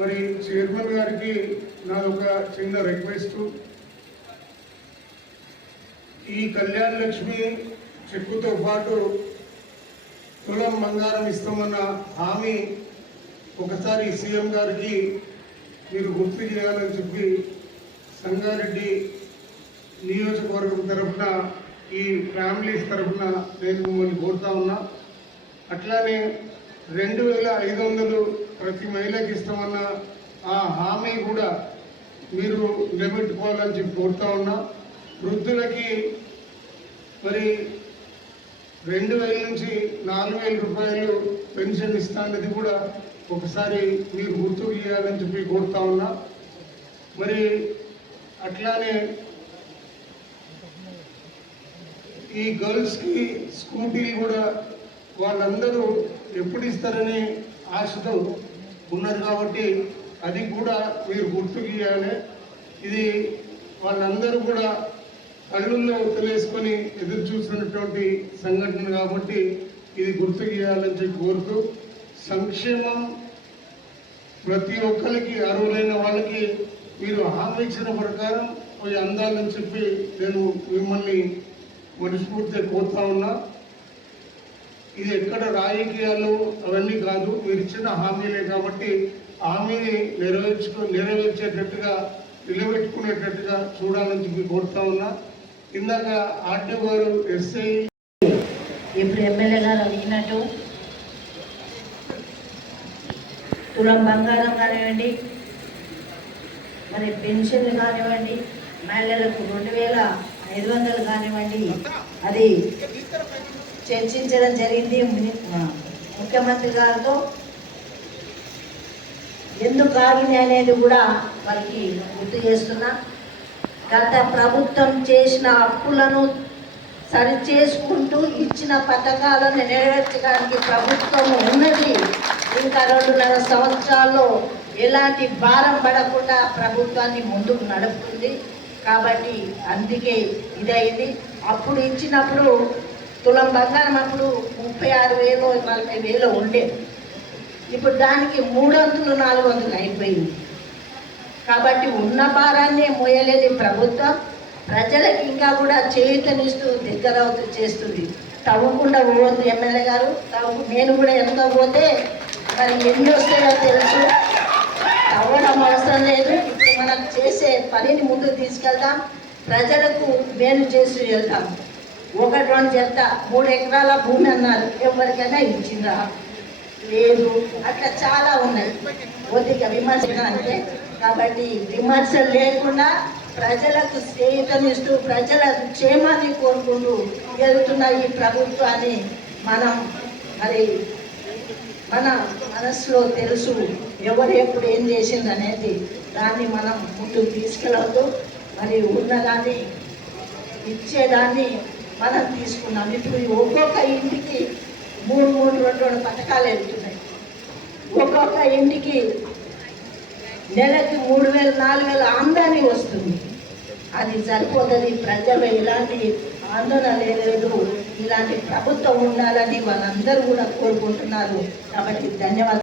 మరి చైర్మన్ గారికి నాదొక చిన్న రిక్వెస్ట్, ఈ కళ్యాణ లక్ష్మి చెక్కుతో పాటు తులం బంగారం ఇస్తామన్న హామీ ఒకసారి సీఎం గారికి మీరు గుర్తు చేయాలని చెప్పి సంగారెడ్డి నియోజకవర్గం తరఫున ఈ ఫ్యామిలీస్ తరఫున నేను మిమ్మల్ని కోరుతా ఉన్నా. అట్లానే 2500 ప్రతి మహిళకి ఇస్తామన్న ఆ హామీ కూడా మీరు నిలబెట్టుకోవాలని చెప్పి కోరుతా ఉన్నా. వృద్ధులకి మరి 2000 నుంచి 4000 రూపాయలు పెన్షన్ ఇస్తానది కూడా ఒకసారి మీరు గుర్తు చేయాలని చెప్పి కోరుతా ఉన్నా. మరి అట్లానే ఈ గర్ల్స్కి స్కూటీలు కూడా వాళ్ళందరూ ఎప్పుడు ఇస్తారని ఆశతో ఉన్నారు కాబట్టి అది కూడా మీరు గుర్తు చేయాలి. ఇది వాళ్ళందరూ కూడా కళ్ళుల్లో తెలియసుకొని ఎదురు చూస్తున్నటువంటి సంఘటన కాబట్టి ఇది గుర్తు చేయాలని చెప్పి కోరుతూ, సంక్షేమం ప్రతి ఒక్కరికి అర్హులైన వాళ్ళకి మీరు హామీ ఇచ్చిన ప్రకారం పోయి అందాలని చెప్పి నేను మిమ్మల్ని మనస్ఫూర్తిగా కోరుతా ఉన్నా. ఇది ఎక్కడ రాజకీయాలు అవన్నీ కాదు, మీరు ఇచ్చిన హామీలే కాబట్టి హామీని నెరవేర్చేటట్టుగా నిలబెట్టుకునేటట్టుగా చూడాలని చెప్పి కోరుతా ఉన్నా. ఇందాక ఆర్టీఓ గారు ఎస్ఐ ఇప్పుడు ఎమ్మెల్యే గారు అడిగినట్టు తులం బంగారం కానివ్వండి, మరి పెన్షన్లు కానివ్వండి, మహిళలకు 2500 కానివ్వండి, అది చర్చించడం జరిగింది ముఖ్యమంత్రి గారితో. ఎందుకు ఆగింది అనేది కూడా వారికి గుర్తు చేస్తున్నా. గత ప్రభుత్వం చేసిన అప్పులను సరిచేసుకుంటూ ఇచ్చిన పథకాలను నెరవేర్చడానికి ప్రభుత్వం ఉన్నది. ఇంకా 2.5 సంవత్సరాల్లో ఎలాంటి భారం పడకుండా ప్రభుత్వాన్ని ముందుకు నడుపుతుంది. కాబట్టి అందుకే ఇదైంది. అప్పుడు ఇచ్చినప్పుడు తులం బంగారం అప్పుడు 36,000 40,000 ఉండే, ఇప్పుడు దానికి 300 400 అయిపోయింది. కాబట్టి ఉన్న భారాన్ని మోయలేని ప్రభుత్వం ప్రజలకు ఇంకా కూడా చేయూతనిస్తూ దగ్గరవుతూ చేస్తుంది. తవ్వకుండా పోవద్దు ఎమ్మెల్యే గారు, నేను కూడా వెనుక పోతే మరి ఎన్ని వస్తాయో తెలుసు. తవ్వడం అవసరం లేదు. ఇప్పుడు మనం చేసే పనిని ముందుకు తీసుకెళ్తాం, ప్రజలకు మేలు చేసి వెళ్తాం. 1-2 చెప్తా, 3 ఎకరాల భూమి అన్నారు, ఎవరికైనా ఇచ్చిందా? లేదు. అట్లా చాలా ఉన్నాయి. కొద్దిగా విమర్శన అంటే, కాబట్టి విమర్శలు లేకుండా ప్రజలకు చేయూతనిస్తూ ప్రజల క్షేమాన్ని కోరుకుంటూ వెళ్తున్న ఈ ప్రభుత్వాన్ని మనం మరి మన మనసులో తెలుసు ఎవరు ఎప్పుడు ఏం చేసింది అనేది. దాన్ని మనం ముందుకు తీసుకెళ్ళవద్దు. మరి ఉన్నదాన్ని ఇచ్చేదాన్ని మనం తీసుకున్నాం. ఇప్పుడు ఒక్కొక్క ఇంటికి 3 పథకాలు వెళ్తున్నాయి. ఒక్కొక్క ఇంటికి నెలకి 3000 4000 ఆమ్దాని వస్తుంది. అది సరిపోతుంది. ప్రజలు ఎలాంటి ఆందోళన లేదు. ఇలాంటి ప్రభుత్వం ఉండాలని వాళ్ళందరూ కూడా కోరుకుంటున్నారు. కాబట్టి ధన్యవాదాలు.